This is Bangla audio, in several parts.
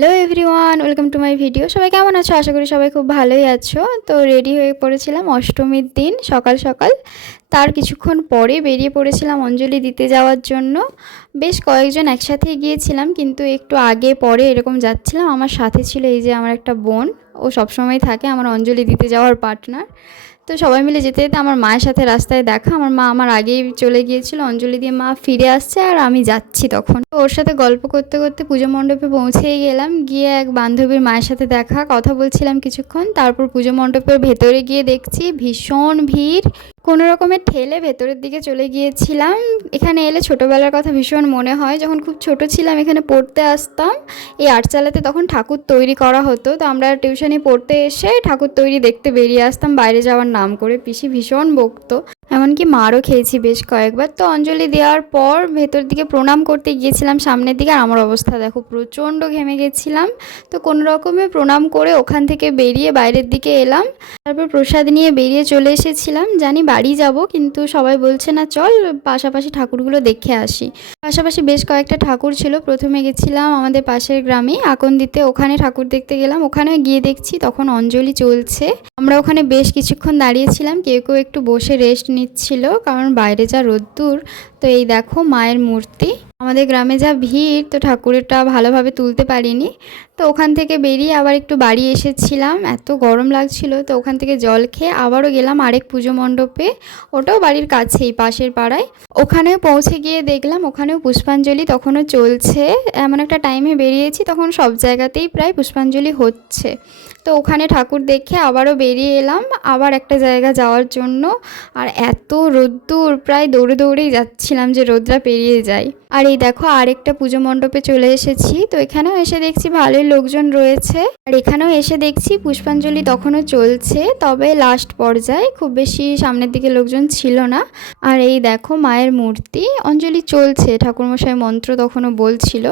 Hello everyone welcome to my video সবাই কেমন আছো? আশা করি সবাই খুব ভালোই আছো। তো রেডি হয়ে পড়েছিলাম অষ্টমীর দিন, সকাল সকাল। তার কিছুক্ষণ পরে বেরিয়ে পড়েছিলাম অঞ্জলি দিতে যাওয়ার জন্য। বেশ কয়েকজন একসাথে গিয়েছিলাম, কিন্তু একটু আগে পরে এরকম যাচ্ছিলাম। আমার সাথে ছিল এই যে আমার একটা বোন। ও সবসময় থাকে আমার অঞ্জলি দিতে যাওয়ার পার্টনার। তো সবাই মিলে যেতে যেতে আমার মায়ের সাথে রাস্তায় দেখা, আমার মা আমার আগেই চলে গিয়েছিল, অঞ্জলি দিয়ে মা ফিরে আসছে আর আমি যাচ্ছি তখন। তো ওর সাথে গল্প করতে করতে পুজো মণ্ডপে পৌঁছেই গেলাম, গিয়ে এক বান্ধবীর মায়ের সাথে দেখা, কথা বলছিলাম কিছুক্ষণ, তারপর পুজো মণ্ডপের ভেতরে গিয়ে দেখছি ভীষণ ভিড়। কোনো রকমের ঠেলে ভেতরের দিকে চলে গিয়েছিলাম। এখানে এলে ছোটোবেলার কথা ভীষণ মনে হয়। যখন খুব ছোট ছিলাম, এখানে পড়তে আসতাম। এই আটচালাতে তখন ঠাকুর তৈরি করা হতো। তো আমরা টিউশনে পড়তে এসে ঠাকুর তৈরি দেখতে বেরিয়ে আসতাম। বাইরে যাওয়ার নাম করে। পিসি ভীষণ বকতো। এমনকি মারও খেয়েছি বেশ কয়েকবার। তো অঞ্জলি দেওয়ার পর ভেতর দিকে প্রণাম করতে গিয়েছিলাম সামনের দিকে আর আমার অবস্থা দেখো প্রচণ্ড ঘেমে গেছিলাম। তো কোনো রকমে প্রণাম করে ওখান থেকে বেরিয়ে বাইরের দিকে এলাম। তারপর প্রসাদ নিয়ে বেরিয়ে চলে এসেছিলাম। জানি বাড়ি যাব কিন্তু সবাই বলছে, না, চল পাশাপাশি ঠাকুরগুলো দেখে আসি। পাশাপাশি বেশ কয়েকটা ঠাকুর ছিল। প্রথমে গেছিলাম আমাদের পাশের গ্রামে আকন্দিতে। ওখানে ঠাকুর দেখতে গেলাম। ওখানে গিয়ে দেখছি তখন অঞ্জলি চলছে। আমরা ওখানে বেশ কিছুক্ষণ দাঁড়িয়েছিলাম। কেউ কেউ একটু বসে রেস্ট নিচ্ছিল, কারণ বাইরে যা রোদ্দুর, তো এই দেখো মায়ের মূর্তি। আমাদের গ্রামে যা ভিড়, তো ঠাকুরেরটা ভালোভাবে তুলতে পারিনি। তো ওখান থেকে বেরিয়ে আবার একটু বাড়ি এসেছিলাম, এত গরম লাগছিল, তো ওখান থেকে জল খেয়ে আবারও গেলাম আরেক পুজো মণ্ডপে। ওটাও বাড়ির কাছেই, পাশের পাড়ায়। ওখানেও পৌঁছে গিয়ে দেখলাম, ওখানেও পুষ্পাঞ্জলি তখনও চলছে। এমন একটা টাইমে বেরিয়েছি, তখন সব জায়গাতেই প্রায় পুষ্পাঞ্জলি হচ্ছে। তো ওখানে ঠাকুর দেখে আবারও বেরিয়ে এলাম, আবার একটা জায়গা যাওয়ার জন্য। আর এত রোদ্দুর, প্রায় দৌড়ে দৌড়েই যাচ্ছিলাম যে রোদ্রা পেরিয়ে যায়। আর এই দেখো, আরেকটা পুজো মণ্ডপে চলে এসেছি। তো এখানেও এসে দেখছি ভালোই লোকজন রয়েছে। আর এখানেও এসে দেখছি পুষ্পাঞ্জলি তখনও চলছে, তবে লাস্ট পর্যায়ে খুব বেশি সামনের দিকে লোকজন ছিল না। আর এই দেখো মায়ের মূর্তি। অঞ্জলি চলছে, ঠাকুরমশাই মন্ত্র তখনও বলছিল।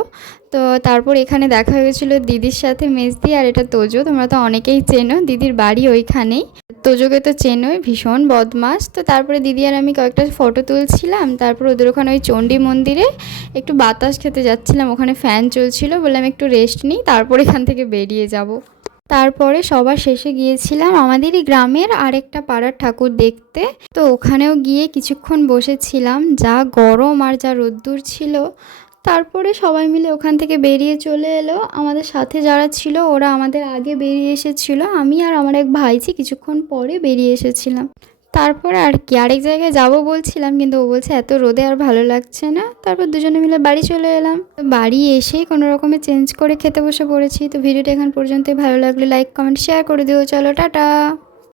তো তারপর এখানে দেখা হয়েছিল দিদির সাথে মেজদি আর এটা তোজো, তোমরা তো অনেকেই চেনো, দিদির বাড়ি ওইখানেই। তোজোকে তো চেনোই, ভীষণ বদমাস তো তারপরে দিদি আর আমি কয়েকটা ফটো তুলছিলাম, তারপর ওদের ওখানে ওই চণ্ডী মন্দিরে একটু বাতাস খেতে যাচ্ছিলাম, ওখানে ফ্যান চলছিল বললাম একটু রেস্ট নিই, তারপর এখান থেকে বেরিয়ে যাব। তারপরে সবার শেষে গিয়েছিলাম আমাদেরই গ্রামের আরেকটা পাড়ার ঠাকুর দেখতে। তো ওখানেও গিয়ে কিছুক্ষণ বসেছিলাম, যা গরম আর যা রোদ্দুর ছিল। তারপরে সবাই মিলে ওখান থেকে বেরিয়ে চলে এলো। আমাদের সাথে যারা ছিল, ওরা আমাদের আগে বেরিয়ে এসেছিল। আমি আর আমার এক ভাইজি কিছুক্ষণ পরে বেরিয়ে এসেছিলাম। তারপরে আর কি, আরেক জায়গায় যাব বলছিলাম, কিন্তু ও বলছে, এত রোদে আর ভালো লাগছে না। তারপর দুজনে মিলে বাড়ি চলে এলাম। বাড়ি এসেই কোনো রকমে চেঞ্জ করে খেতে বসে পড়েছি। তো ভিডিওটা এখান পর্যন্তই ভালো লাগলে লাইক, কমেন্ট, শেয়ার করে দিও। চলো, টাটা!